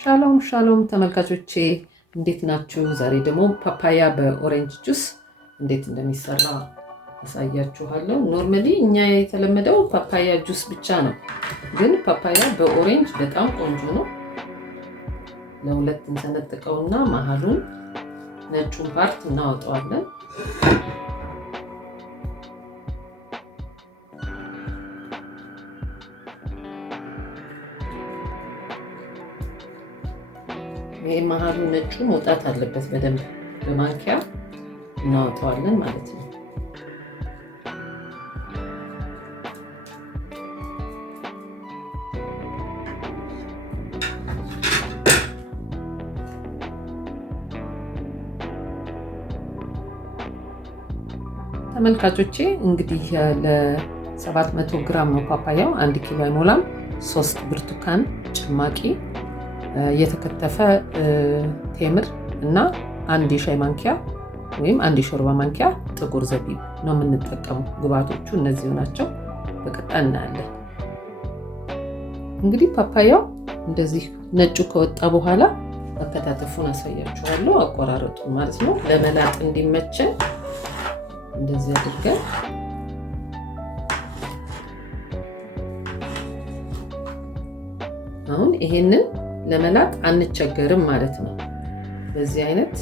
ሻሎም ሻሎም ተመልካቾቼ እንዴት ናችሁ? ዛሬ ደግሞ ፓፓያ በኦሬንጅ ጁስ እንዴት እንደሚሰራ አሳያችኋለሁ። ኖርማሊ እኛ የተለመደው ፓፓያ ጁስ ብቻ ነው፣ ግን ፓፓያ በኦሬንጅ በጣም ቆንጆ ነው። ለሁለት እንሰነጥቀውና መሃሉን ነጩን ፓርት እናወጣዋለን። ይሄ መሃሉ ነጩ መውጣት አለበት። በደንብ በማንኪያ እናወጣዋለን ማለት ነው። ተመልካቾቼ እንግዲህ ለ700 ግራም ነው ፓፓያው፣ 1 ኪሎ አይሞላም። 3 ብርቱካን ጭማቂ፣ የተከተፈ ቴምር እና 1 የሻይ ማንኪያ ወይም 1 የሾርባ ማንኪያ ጥቁር ዘቢብ ነው የምንጠቀመው። ግብአቶቹ እነዚህ ናቸው። በቀጣይ እናያለን። እንግዲህ ፓፓያው እንደዚህ ነጩ ከወጣ በኋላ አከታተፉን አሳያችኋለሁ። አቆራረጡን ማለት ነው። ለመላጥ እንዲመቸን እንደዚህ አድርገን አሁን ይሄንን ለመላጥ አንቸገርም ማለት ነው። በዚህ አይነት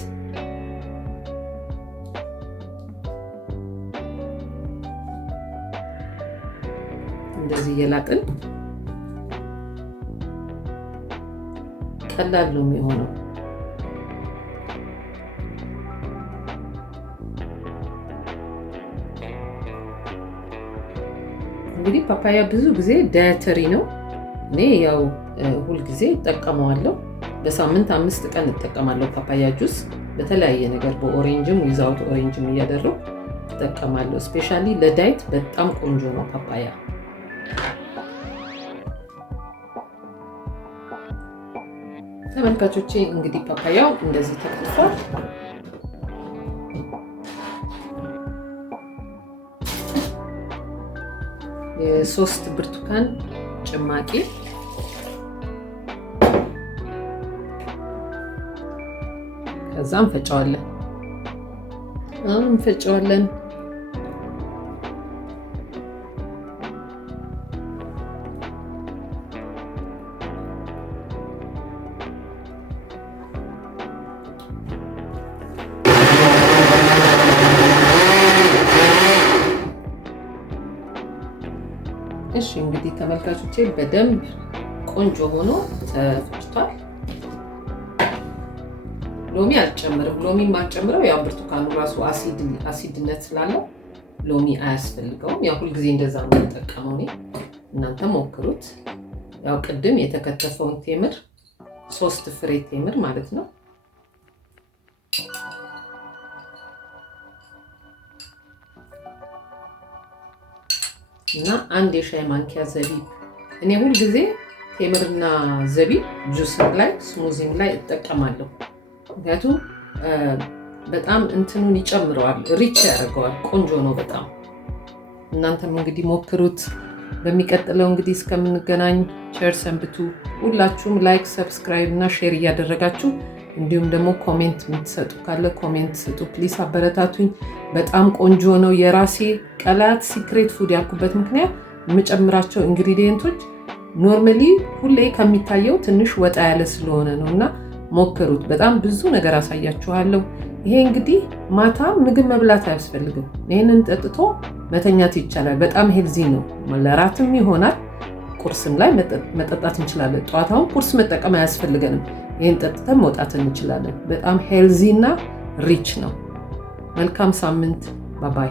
እንደዚህ የላጥን ቀላል ነው የሚሆነው። እንግዲህ ፓፓያ ብዙ ጊዜ ዳየተሪ ነው። እኔ ያው ሁል ጊዜ እጠቀመዋለሁ። በሳምንት 5 ቀን እጠቀማለሁ ፓፓያ ጁስ በተለያየ ነገር፣ በኦሬንጅም ዊዛውት ኦሬንጅም እያደረኩ እጠቀማለሁ። ስፔሻሊ ለዳይት በጣም ቆንጆ ነው ፓፓያ። ተመልካቾቼ እንግዲህ ፓፓያው እንደዚህ ተከትፏል። የ3 ብርቱካን ጭማቂ፣ ከዛ እንፈጨዋለን። እሺ እንግዲህ ተመልካቾቼ በደንብ ቆንጆ ሆኖ ተፈጭቷል። ሎሚ አልጨምርም። ሎሚ የማልጨምረው ያው ብርቱካኑ ራሱ አሲድነት ስላለው ሎሚ አያስፈልገውም። ያው ሁልጊዜ እንደዛ ነው የምጠቀመው እኔ። እናንተ ሞክሩት። ያው ቅድም የተከተፈውን ቴምር 3 ፍሬ ቴምር ማለት ነው እና 1 የሻይ ማንኪያ ዘቢብ። እኔ ሁልጊዜ ቴምርና ዘቢብ ጁስም ላይ ስሙዚም ላይ እጠቀማለሁ። ምክንያቱም በጣም እንትኑን ይጨምረዋል፣ ሪች ያደርገዋል። ቆንጆ ነው በጣም። እናንተም እንግዲህ ሞክሩት። በሚቀጥለው እንግዲህ እስከምንገናኝ ቸር ሰንብቱ። ሁላችሁም ላይክ፣ ሰብስክራይብ እና ሼር እያደረጋችሁ እንዲሁም ደግሞ ኮሜንት የምትሰጡ ካለ ኮሜንት ስጡ ፕሊስ፣ አበረታቱኝ። በጣም ቆንጆ ነው። የራሴ ቀላት ሲክሬት ፉድ ያልኩበት ምክንያት የምጨምራቸው ኢንግሪዲየንቶች ኖርማሊ ሁሌ ከሚታየው ትንሽ ወጣ ያለ ስለሆነ ነው እና ሞክሩት። በጣም ብዙ ነገር አሳያችኋለሁ። ይሄ እንግዲህ ማታ ምግብ መብላት አያስፈልግም። ይሄንን ጠጥቶ መተኛት ይቻላል። በጣም ሄልዚ ነው። ለራትም ይሆናል፣ ቁርስም ላይ መጠጣት እንችላለን። ጠዋታውን ቁርስ መጠቀም አያስፈልገንም። ይሄን ጠጥተን መውጣት እንችላለን። በጣም ሄልዚ እና ሪች ነው። መልካም ሳምንት። ባባይ